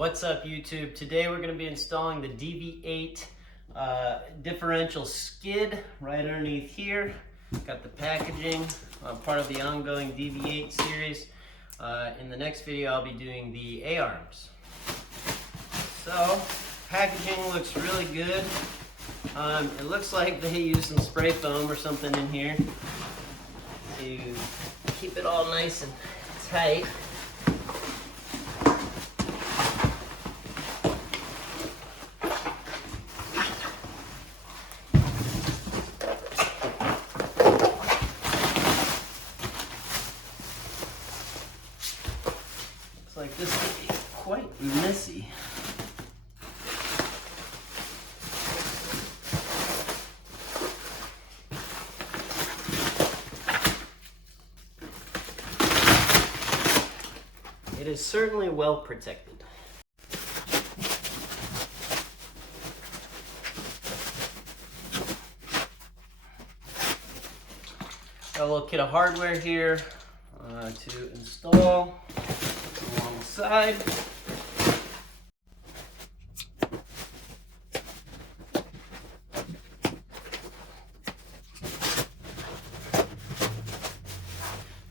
What's up, YouTube? Today we're going to be installing the DV8 differential skid right underneath here. Got the packaging, part of the ongoing DV8 series. In the next video I'll be doing the A-arms. So, packaging looks really good. It looks like they use some spray foam or something in here to keep it all nice and tight. Looks like this could be quite messy. It is certainly well protected. Got a little kit of hardware here to install alongside.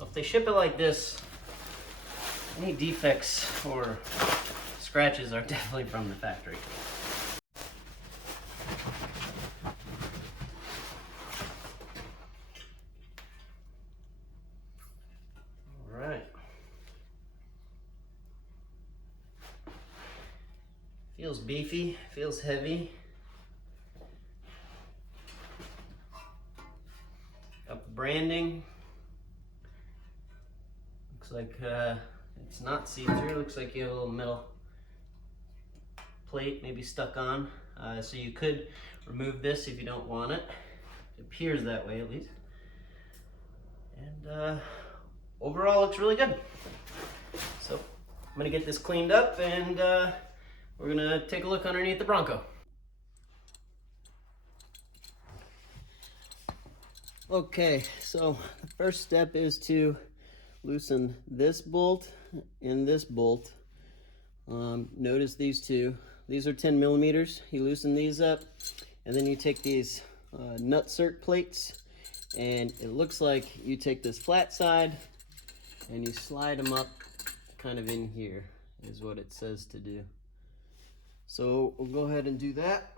If they ship it like this, any defects or scratches are definitely from the factory. All right. Feels beefy, feels heavy. Got the branding. Looks like it's not see-through. Looks like you have a little metal plate maybe stuck on. So you could remove this if you don't want it. It appears that way at least. And overall looks really good. So I'm gonna get this cleaned up and we're gonna take a look underneath the Bronco. Okay, so the first step is to loosen this bolt and this bolt. Notice these two. These are 10 millimeters. You loosen these up, and then you take these Nutsert plates, and it looks like you take this flat side and you slide them up kind of in here, is what it says to do. So we'll go ahead and do that.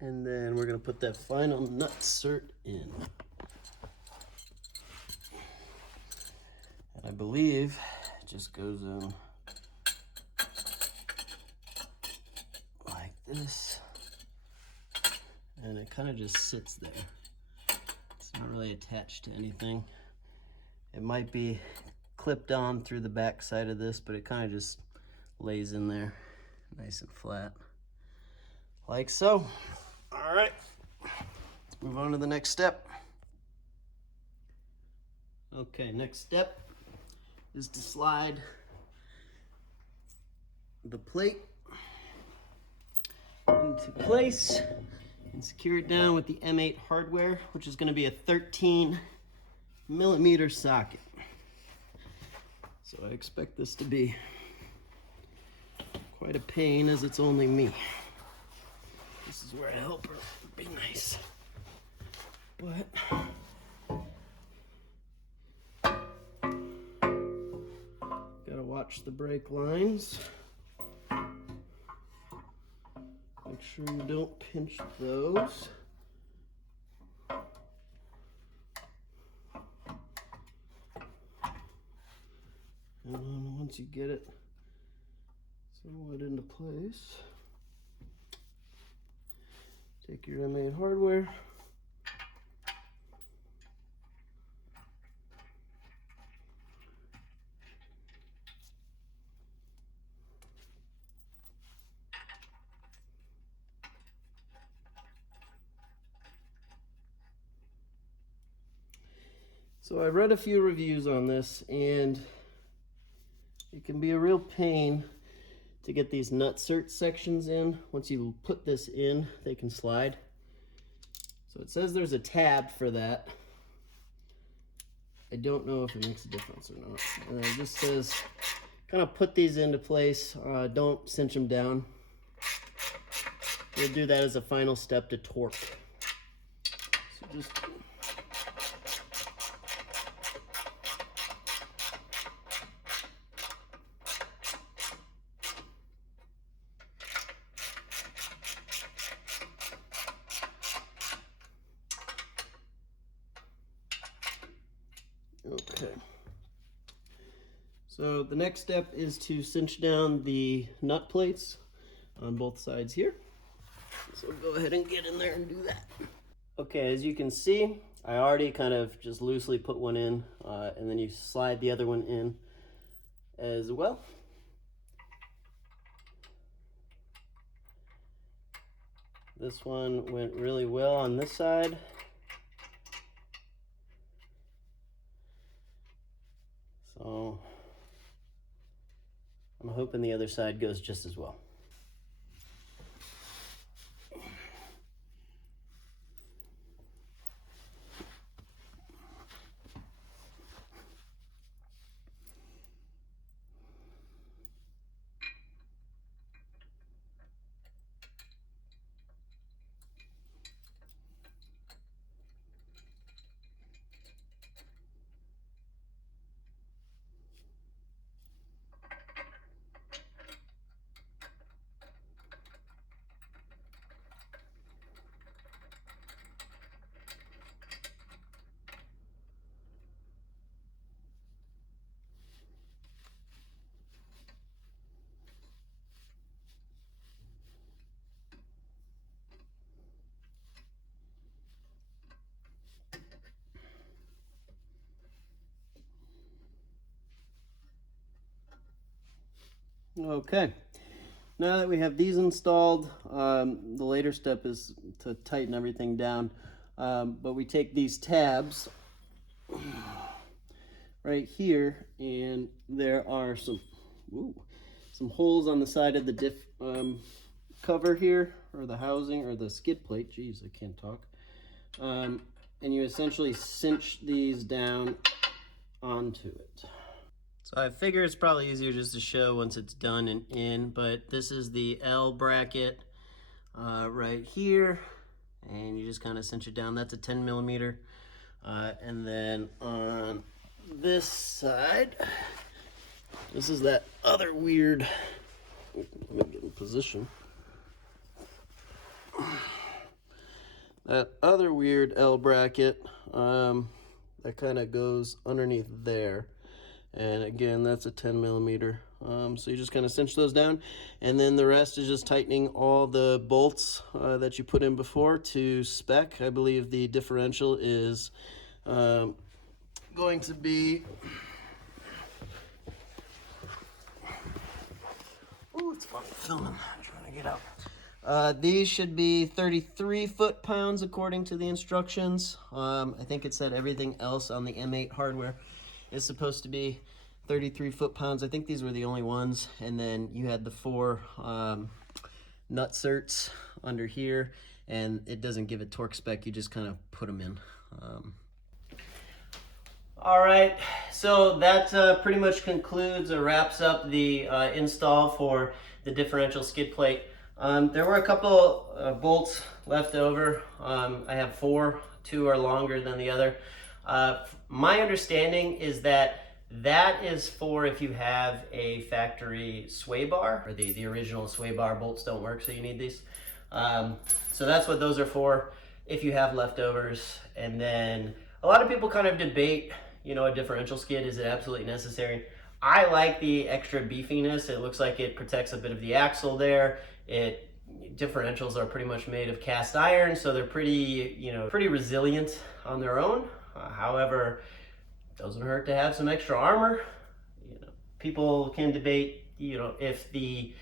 And then we're going to put that final Nutsert in. And I believe it just goes in like this. And it kind of just sits there. It's not really attached to anything. It might be clipped on through the back side of this, but it kind of just lays in there nice and flat. Like so. All right, let's move on to the next step. Okay, next step is to slide the plate into place and secure it down with the M8 hardware, which is going to be a 13 millimeter socket. So I expect this to be quite a pain, as it's only me. This is where a helper would be nice. But gotta watch the brake lines. Make sure you don't pinch those. And then once you get it somewhat into place, take your M8 hardware, So I read a few reviews on this, and it can be a real pain to get these nutsert sections in. Once you put this in, they can slide. So it says there's a tab for that. I don't know if it makes a difference or not. And it just says, kind of put these into place. Don't cinch them down. We'll do that as a final step to torque. So just okay. So the next step is to cinch down the nut plates on both sides here. So go ahead and get in there and do that. Okay, as you can see, I already kind of just loosely put one in, and then you slide the other one in as well. This one went really well on this side. So I'm hoping the other side goes just as well. Okay, now that we have these installed, the later step is to tighten everything down. But we take these tabs right here, and there are some holes on the side of the diff cover here, or the housing, or the skid plate. Jeez, I can't talk. And you essentially cinch these down onto it. So I figure it's probably easier just to show once it's done and in, but this is the L bracket right here, and you just kind of cinch it down. That's a 10 millimeter. And then on this side, this is that other weird, let me get in position. That other weird L bracket that kind of goes underneath there. And again, that's a 10 millimeter. So you just kind of cinch those down, and then the rest is just tightening all the bolts that you put in before to spec. I believe the differential is going to be, oh, it's fun filming. I'm trying to get out. These should be 33 foot-pounds according to the instructions. I think it said everything else on the M8 hardware is supposed to be 33 foot-pounds. I think these were the only ones. And then you had the 4 nutserts under here, and it doesn't give it torque spec. You just kind of put them in. All right, so that pretty much concludes or wraps up the install for the differential skid plate. There were a couple bolts left over. I have 4, 2 are longer than the other. My understanding is that is for if you have a factory sway bar, or the original sway bar bolts don't work, so you need these. So that's what those are for, if you have leftovers. And then a lot of people kind of debate, you know, a differential skid, is it absolutely necessary? I like the extra beefiness. It looks like it protects a bit of the axle there. Differentials are pretty much made of cast iron, so they're pretty resilient on their own. However, it doesn't hurt to have some extra armor. You know, people can debate, you know, if the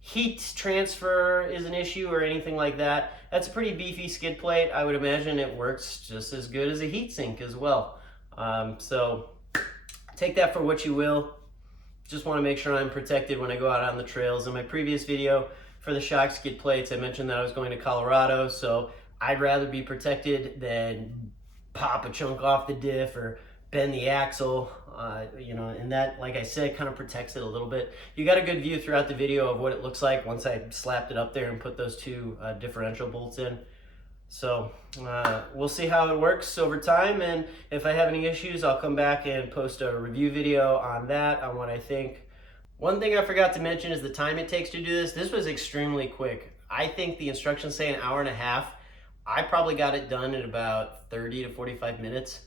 heat transfer is an issue or anything like that. That's a pretty beefy skid plate. I would imagine it works just as good as a heat sink as well. So take that for what you will. Just want to make sure I'm protected when I go out on the trails. In my previous video for the shock skid plates, I mentioned that I was going to Colorado, so I'd rather be protected than pop a chunk off the diff or bend the axle, you know, and that, like I said, kind of protects it a little bit. You got a good view throughout the video of what it looks like once I slapped it up there and put those two differential bolts in. So we'll see how it works over time, and if I have any issues, I'll come back and post a review video on that, on what I think. One thing I forgot to mention is the time it takes to do this. This was extremely quick. I think the instructions say an hour and a half. I probably got it done in about 30 to 45 minutes.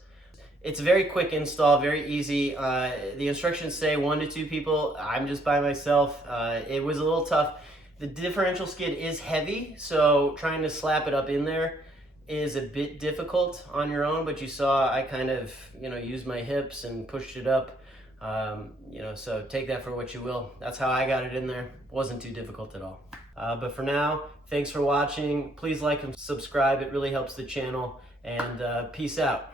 It's a very quick install, very easy. The instructions say 1 to 2 people. I'm just by myself. It was a little tough. The differential skid is heavy, so trying to slap it up in there is a bit difficult on your own, but you saw I kind of, you know, used my hips and pushed it up. You know, so take that for what you will. That's how I got it in there. Wasn't too difficult at all. But for now, thanks for watching. Please like and subscribe. It really helps the channel, and peace out.